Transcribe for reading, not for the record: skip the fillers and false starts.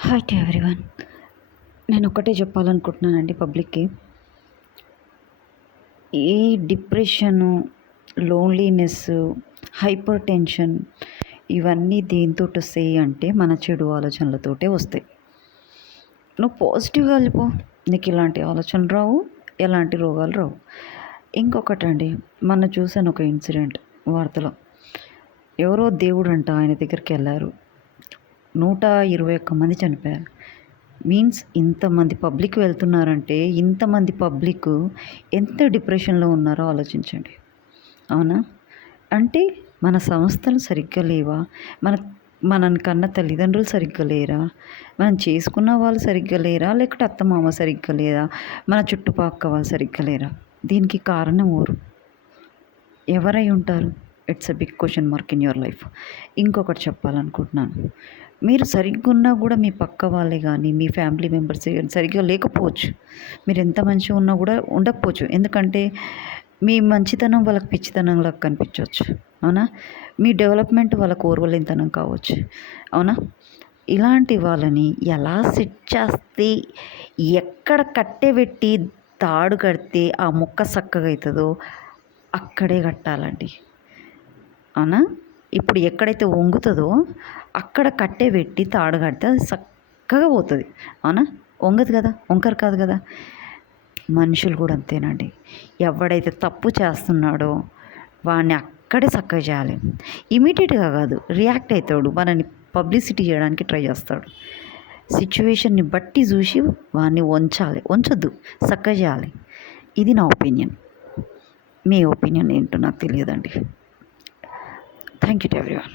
Hi to everyone. నేను ఒకటే చెప్పాలనుకుంటున్నానండి పబ్లిక్కి. ఈ డిప్రెషను, లోన్లీనెస్సు, హైపర్ టెన్షన్ ఇవన్నీ దేనితోటొస్తాయి అంటే మన చెడు ఆలోచనలతోటే వస్తాయి. నువ్వు పాజిటివ్‌గా వెళ్ళిపో. నీకు ఇలాంటి ఆలోచనలు రావు, ఎలాంటి రోగాలు రావు. ఇంకొకటండి, మొన్న చూసాను ఒక ఇన్సిడెంట్ వార్తలో. ఎవరో దేవుడంట ఆయన దగ్గరికెళ్లారు. 121 మంది చనిపోయారు. మీన్స్ ఇంతమంది పబ్లిక్ వెళ్తున్నారంటే, ఇంతమంది పబ్లిక్ ఎంత డిప్రెషన్‌లో ఉన్నారో ఆలోచించండి. అవునా? అంటే మన సంస్థలు సరిగ్గా లేవా? మన మనని కన్న తల్లిదండ్రులు సరిగ్గా లేరా? మనం చేసుకున్న వాళ్ళు సరిగ్గా లేరా? లేకపోతే అత్తమామ సరిగ్గా లేరా? మన చుట్టుపక్క వాళ్ళు సరిగ్గా లేరా? దీనికి కారణం ఎవరు? ఎవరై ఉంటారు? It's a big question mark in your life. ఇంకొకటి చెప్పాలనుకుంటున్నాను. మీరు సరిగ్గున్నా కూడా మీ పక్క వాళ్ళే గానీ, మీ ఫ్యామిలీ మెంబర్స్ సరిగ్గా లేకపోవచ్చు. మీరు ఎంత మంచిగా ఉన్నా కూడా ఉండకపోవచ్చు. ఎందుకంటే మీ మంచితనం వాళ్ళకి పిచ్చితనంలాగా కనిపించవచ్చు. అవునా? మీ డెవలప్‌మెంట్ వాళ్ళకి ఓర్వలేనితనం కావచ్చు. అవునా? ఇలాంటి వాళ్ళని ఎలా సెట్ చేస్తే, ఎక్కడ కట్టెబెట్టి తాడు కడితే ఆ మొక్క సక్కగయితదో అక్కడే కట్టాలండి. అవునా? ఇప్పుడు ఎక్కడైతే వంగుతదో అక్కడ కట్టెబెట్టి తాడు కడితే అది చక్కగా పోతుంది. అవునా? వంగదు కదా! వంకర కాదు కదా! మనుషులు కూడా అంతేనండి. ఎవడైతే తప్పు చేస్తున్నాడో వాడిని అక్కడే చక్కగా చేయాలి. ఇమ్మీడియేట్‌గా కాదు, రియాక్ట్ అవుతాడు. మనని పబ్లిసిటీ చేయడానికి ట్రై చేస్తాడు. సిట్యుయేషన్‌ని బట్టి చూసి వాడిని వంచాలి. వంచొద్దు, చక్కగా చేయాలి. ఇది నా ఒపీనియన్. మీ ఒపీనియన్ ఏంటో నాకు తెలియదండి. Thank you to everyone.